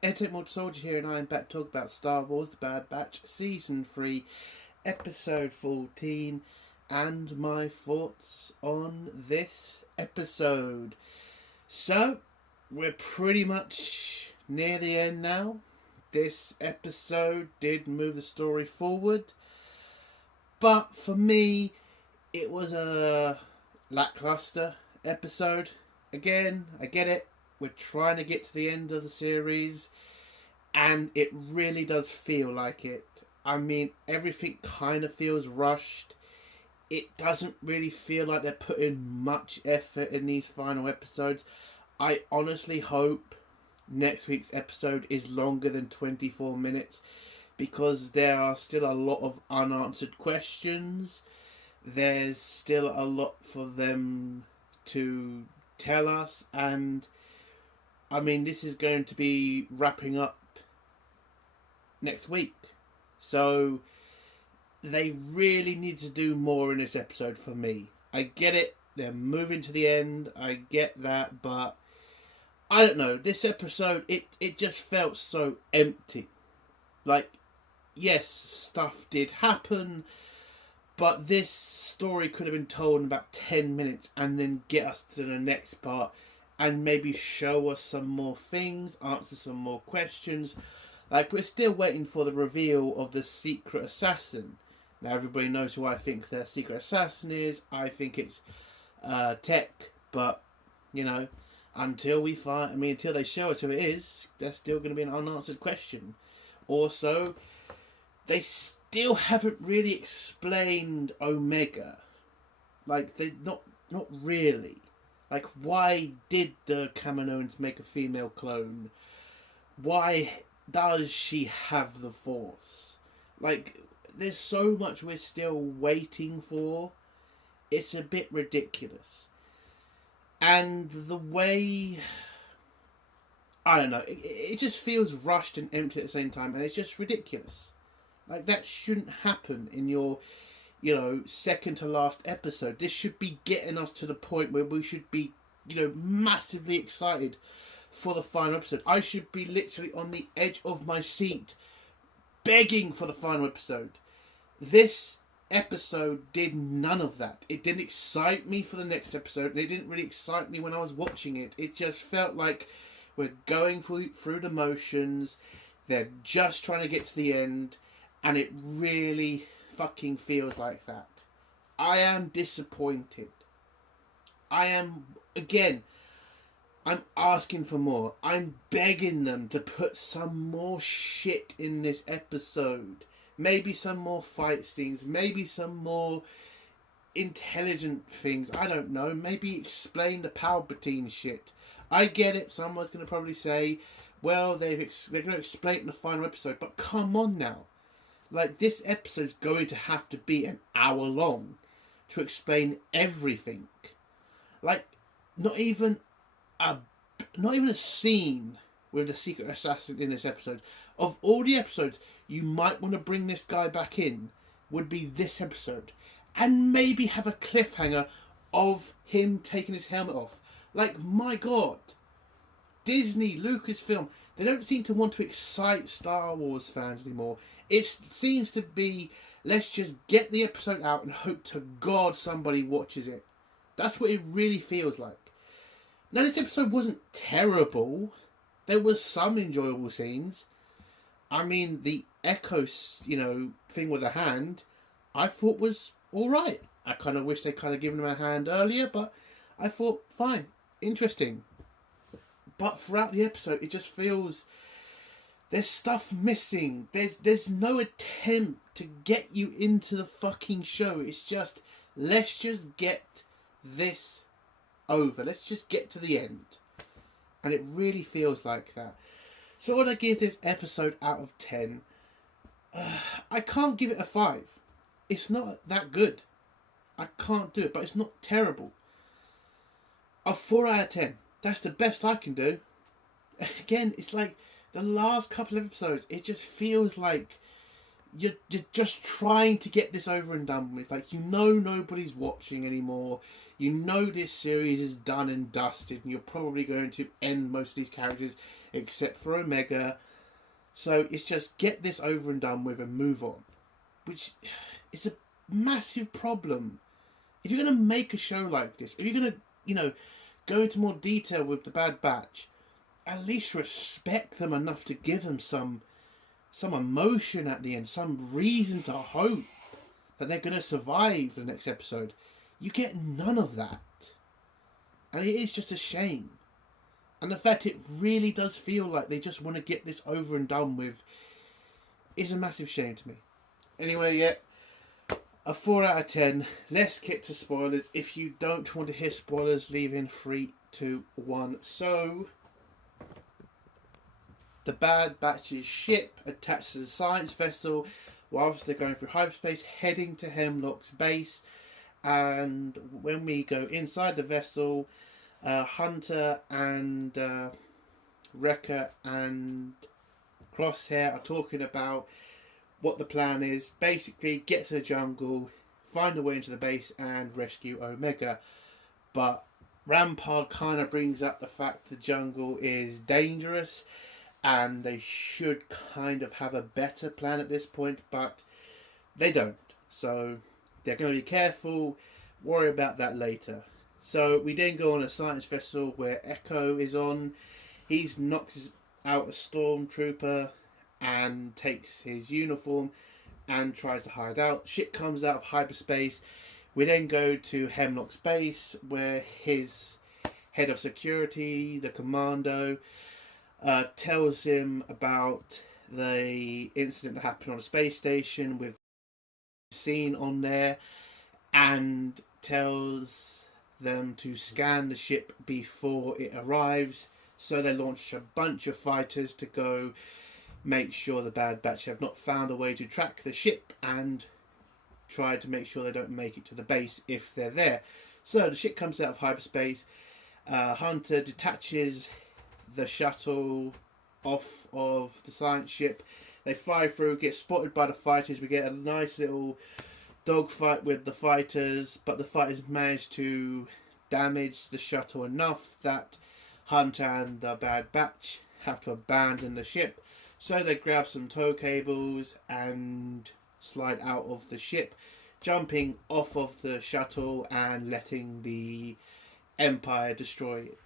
Entertainment Multi Soldier here, and I am back to talk about Star Wars The Bad Batch Season 3, Episode 14, and my thoughts on this episode. So, we're pretty much near the end now. This episode did move the story forward, but for me, it was a lackluster episode. Again, I get it. We're trying to get to the end of the series, and it really does feel like it. I mean, everything kind of feels rushed. It doesn't really feel like they're putting much effort in these final episodes. I honestly hope next week's episode is longer than 24 minutes, because there are still a lot of unanswered questions. There's still a lot for them to tell us, and I mean, this is going to be wrapping up next week. So they really need to do more in this episode for me. I get it, they're moving to the end, I get that, but I don't know, this episode, it just felt so empty. Like, yes, stuff did happen, but this story could have been told in about 10 minutes and then get us to the next part and maybe show us some more things, answer some more questions. Like, we're still waiting for the reveal of the secret assassin. Now, everybody knows who I think the secret assassin is. I think it's Tech, but, you know, until they show us who it is, there's still going to be an unanswered question. Also, they still haven't really explained Omega. Like, they not really. Like, why did the Kaminoans make a female clone? Why does she have the Force? Like, there's so much we're still waiting for. It's a bit ridiculous. And the way, I don't know, it just feels rushed and empty at the same time, and it's just ridiculous. Like, that shouldn't happen in your, second to last episode. This should be getting us to the point where we should be, massively excited for the final episode. I should be literally on the edge of my seat, begging for the final episode. This episode did none of that. It didn't excite me for the next episode, and it didn't really excite me when I was watching it. It just felt like we're going through the motions. They're just trying to get to the end, and it really fucking feels like that. I am disappointed. I'm asking for more. I'm begging them to put some more shit in this episode. Maybe some more fight scenes. Maybe some more intelligent things. I don't know. Maybe explain the Palpatine shit. I get it. Someone's going to probably say, well, they're going to explain it in the final episode. But come on now. Like, this episode's going to have to be an hour long to explain everything. Like, not even a scene with the secret assassin in this episode. Of all the episodes you might want to bring this guy back in, would be this episode. And maybe have a cliffhanger of him taking his helmet off. Like, my God. Disney, Lucasfilm, they don't seem to want to excite Star Wars fans anymore. It seems to be, let's just get the episode out and hope to God somebody watches it. That's what it really feels like. Now, this episode wasn't terrible. There was some enjoyable scenes. I mean, the Echo, thing with a hand, I thought was alright. I kind of wish they'd kind of given him a hand earlier, but I thought, fine, interesting. But throughout the episode, it just feels there's stuff missing. There's no attempt to get you into the fucking show. It's just, let's just get this over. Let's just get to the end. And it really feels like that. So what I give this episode out of 10, I can't give it a 5. It's not that good. I can't do it, but it's not terrible. A 4 out of 10. That's the best I can do. Again, it's like the last couple of episodes, it just feels like you're just trying to get this over and done with. Like, nobody's watching anymore. You know this series is done and dusted, and you're probably going to end most of these characters except for Omega. So it's just get this over and done with and move on, which is a massive problem. If you're going to make a show like this, if you're going to, go into more detail with the Bad Batch, at least respect them enough to give them some emotion at the end, some reason to hope that they're going to survive the next episode. You get none of that. And it is just a shame. And the fact it really does feel like they just want to get this over and done with is a massive shame to me. Anyway, yeah, a 4 out of 10. Let's get to spoilers. If you don't want to hear spoilers, leave in 3, 2, 1. So, the Bad Batch's ship attached to the science vessel whilst they're going through hyperspace, heading to Hemlock's base. And when we go inside the vessel, Hunter and Wrecker and Crosshair are talking about what the plan is. Basically, get to the jungle, find a way into the base and rescue Omega. But Rampart kind of brings up the fact the jungle is dangerous and they should kind of have a better plan at this point, but they don't. So they're going to be careful, worry about that later. So we then go on a science vessel where Echo is on. He knocks out a stormtrooper and takes his uniform and tries to hide out. Shit comes out of hyperspace. We then go to Hemlock's base where his head of security, the commando, tells him about the incident that happened on the space station with the scene on there, and tells them to scan the ship before it arrives. So they launch a bunch of fighters to go make sure the Bad Batch have not found a way to track the ship and try to make sure they don't make it to the base if they're there. So the ship comes out of hyperspace. Hunter detaches the shuttle off of the science ship. They fly through, get spotted by the fighters. We get a nice little dogfight with the fighters, but the fighters manage to damage the shuttle enough that Hunter and the Bad Batch have to abandon the ship. So they grab some tow cables and slide out of the ship, jumping off of the shuttle and letting the Empire destroy it.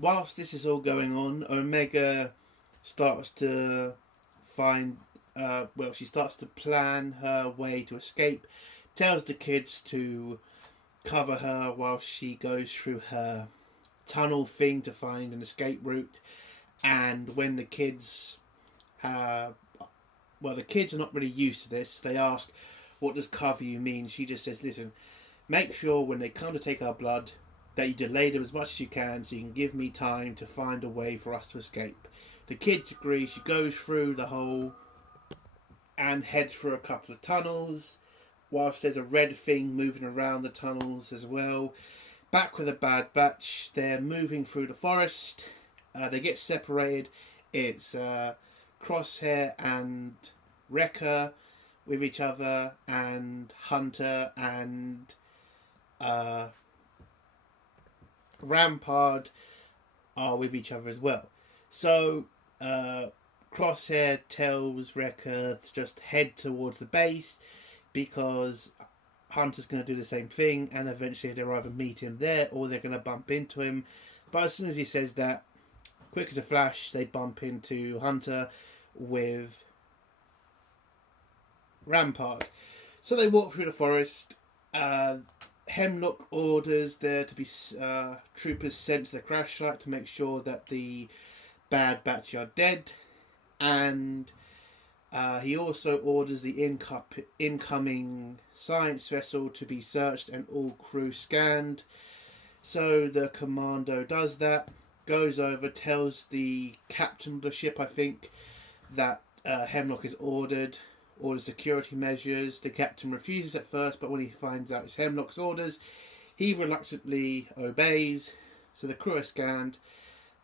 Whilst this is all going on, Omega starts to she starts to plan her way to escape, tells the kids to cover her while she goes through her tunnel thing to find an escape route. And when the kids the kids are not really used to this, they ask, what does cover you mean? She just says, listen, make sure when they come to take our blood that you delay them as much as you can so you can give me time to find a way for us to escape. The kids agree. She goes through the hole and heads through a couple of tunnels, whilst there's a red thing moving around the tunnels as well. Back with the Bad Batch, they're moving through the forest. They get separated. It's Crosshair and Wrecker with each other, and Hunter and Rampart are with each other as well. So Crosshair tells Wrecker to just head towards the base because Hunter's going to do the same thing, and eventually they'll either meet him there or they're going to bump into him. But as soon as he says that, quick as a flash, they bump into Hunter with Rampart. So they walk through the forest. Hemlock orders there to be troopers sent to the crash site to make sure that the Bad Batch are dead, and he also orders the incoming science vessel to be searched and all crew scanned. So the commando does that, goes over, tells the captain of the ship, I think, that Hemlock is orders security measures. The captain refuses at first, but when he finds out it's Hemlock's orders, he reluctantly obeys. So the crew are scanned.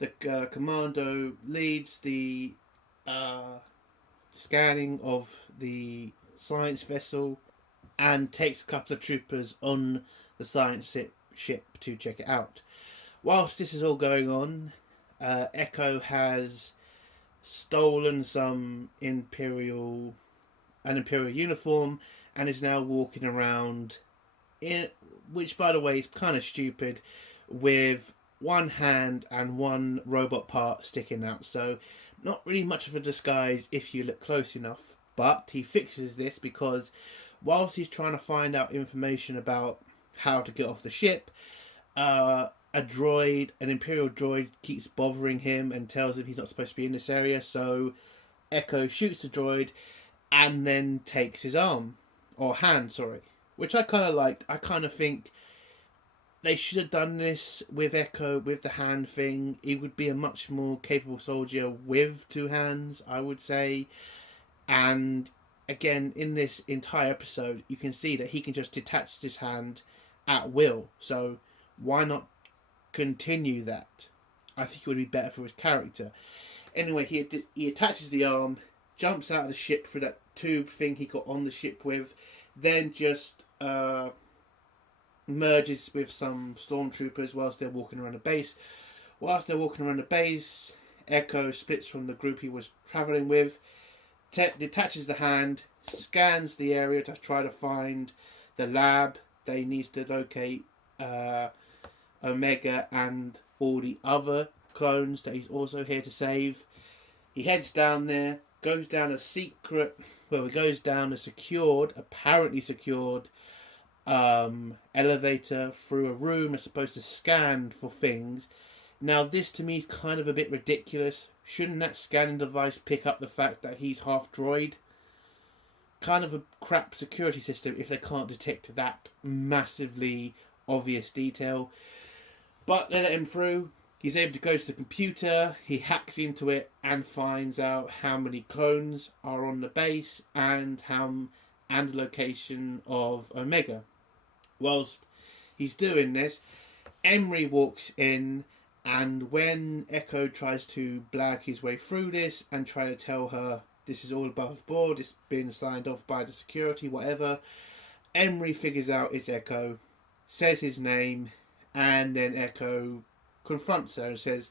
The commando leads the scanning of the science vessel, and takes a couple of troopers on the science ship to check it out. Whilst this is all going on, Echo has stolen an imperial uniform and is now walking around in, which by the way is kind of stupid, with one hand and one robot part sticking out. So not really much of a disguise if you look close enough. But he fixes this because whilst he's trying to find out information about how to get off the ship, an imperial droid, keeps bothering him and tells him he's not supposed to be in this area. So Echo shoots the droid and then takes his arm, or hand, sorry, which I kind of liked. I kind of think they should have done this with Echo, with the hand thing. He would be a much more capable soldier with two hands, I would say. And again, in this entire episode, you can see that he can just detach his hand at will. So why not continue that? I think it would be better for his character. Anyway, he attaches the arm, jumps out of the ship through that tube thing he got on the ship with, then just merges with some stormtroopers whilst they're walking around the base. Whilst they're walking around the base, Echo splits from the group he was travelling with, detaches the hand, scans the area to try to find the lab that he needs to locate Omega and all the other clones that he's also here to save. He heads down there, goes down a apparently secured elevator through a room that's supposed to scan for things. Now this to me is kind of a bit ridiculous. Shouldn't that scanning device pick up the fact that he's half droid? Kind of a crap security system if they can't detect that massively obvious detail. But they let him through. He's able to go to the computer. He hacks into it and finds out how many clones are on the base and the location of Omega. Whilst he's doing this, Emery walks in, and when Echo tries to blag his way through this and try to tell her this is all above board, it's been signed off by the security, whatever, Emery figures out it's Echo, says his name, and then Echo confronts her and says,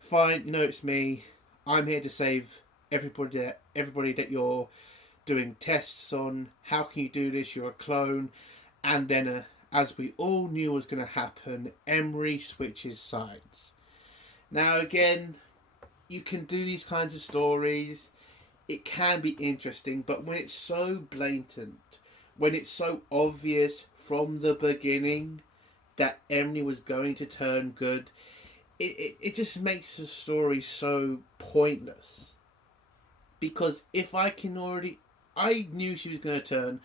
"Fine, you know it's me. I'm here to save everybody that you're doing tests on. How can you do this? You're a clone." And then, as we all knew was going to happen, Emery switches sides. Now again, you can do these kinds of stories. It can be interesting, but when it's so blatant, when it's so obvious from the beginning that Emery was going to turn good, it just makes the story so pointless. Because I knew she was going to turn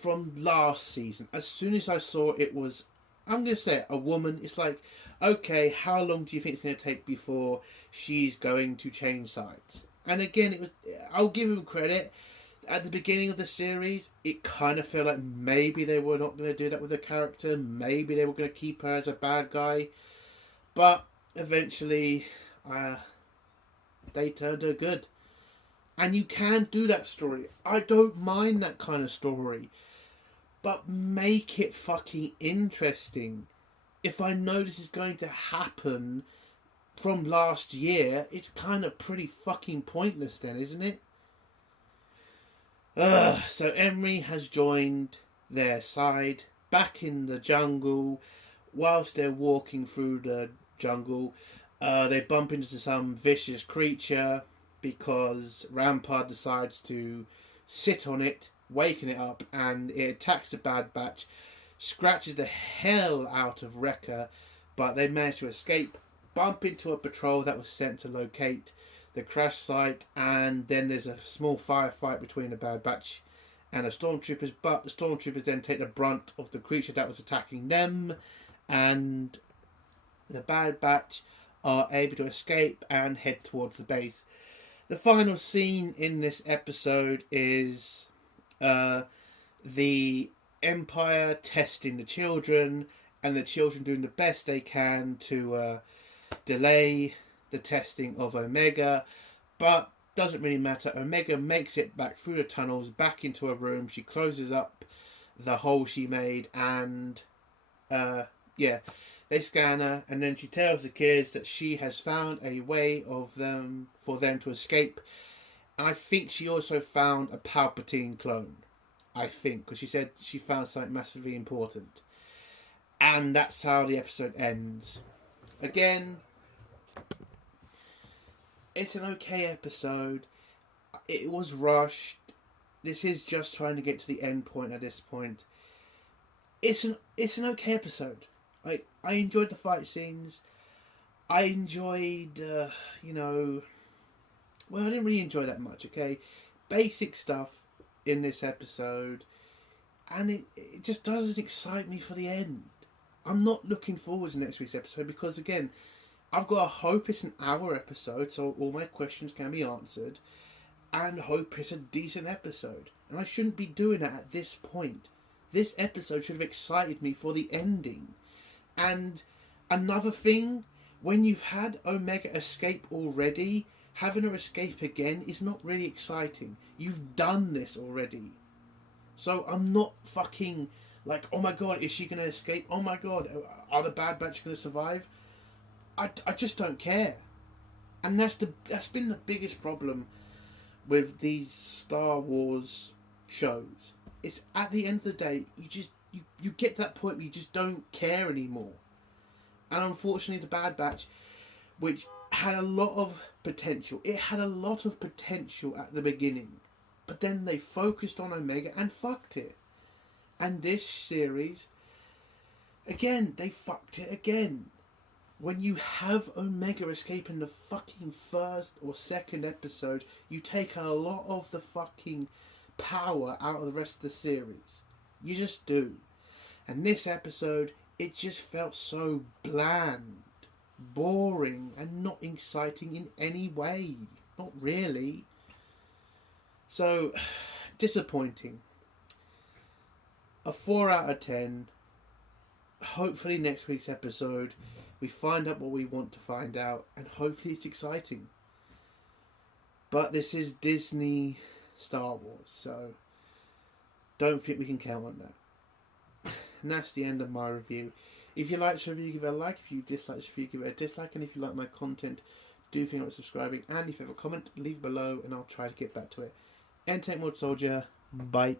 from last season. As soon as I saw it was, I'm going to say it, a woman, it's like, okay, how long do you think it's going to take before she's going to change sides? And again, I'll give him credit. At the beginning of the series, it kind of felt like maybe they were not going to do that with the character. Maybe they were going to keep her as a bad guy. But eventually, they turned her good. And you can do that story. I don't mind that kind of story. But make it fucking interesting. If I know this is going to happen from last year, it's kind of pretty fucking pointless then, isn't it? So Emery has joined their side back in the jungle. Whilst they're walking through the jungle, they bump into some vicious creature because Rampart decides to sit on it, waking it up, and it attacks the Bad Batch, scratches the hell out of Wrecker, but they manage to escape, bump into a patrol that was sent to locate the crash site, and then there's a small firefight between the Bad Batch and the Stormtroopers, but the Stormtroopers then take the brunt of the creature that was attacking them, and the Bad Batch are able to escape and head towards the base. The final scene in this episode is the Empire testing the children, and the children doing the best they can to delay the testing of Omega, but doesn't really matter. Omega makes it back through the tunnels, back into her room. She closes up the hole she made, and yeah, they scan her, and then she tells the kids that she has found a way for them to escape. And I think she also found a Palpatine clone. I think, because she said she found something massively important. And that's how the episode ends. Again, it's an okay episode. It was rushed. This is just trying to get to the end point at this point. It's an okay episode. I enjoyed the fight scenes. I enjoyed, well, I didn't really enjoy that much, okay? Basic stuff in this episode, and it just doesn't excite me for the end. I'm not looking forward to next week's episode because, again, I've got to hope it's an hour episode so all my questions can be answered, and hope it's a decent episode. And I shouldn't be doing that at this point. This episode should have excited me for the ending. And another thing, when you've had Omega escape already, having her escape again is not really exciting. You've done this already. So I'm not fucking like, oh my god, is she going to escape? Oh my god, are the Bad Batch going to survive? I just don't care. And that's been the biggest problem with these Star Wars shows. It's at the end of the day, you get to that point where you just don't care anymore. And unfortunately, the Bad Batch, which had a lot of potential, it had a lot of potential at the beginning, but then they focused on Omega and fucked it. And this series, again, they fucked it again. When you have Omega escape in the fucking first or second episode, you take a lot of the fucking power out of the rest of the series. You just do. And this episode, it just felt so bland, boring, and not exciting in any way. Not really. So, disappointing. A 4 out of 10. Hopefully next week's episode we find out what we want to find out, and hopefully it's exciting. But this is Disney Star Wars, so don't think we can count on that. And that's the end of my review. If you like this review, give it a like. If you dislike this review, give it a dislike. And if you like my content, do think about subscribing. And if you have a comment, leave below and I'll try to get back to it. Entertainment Soldier, bye.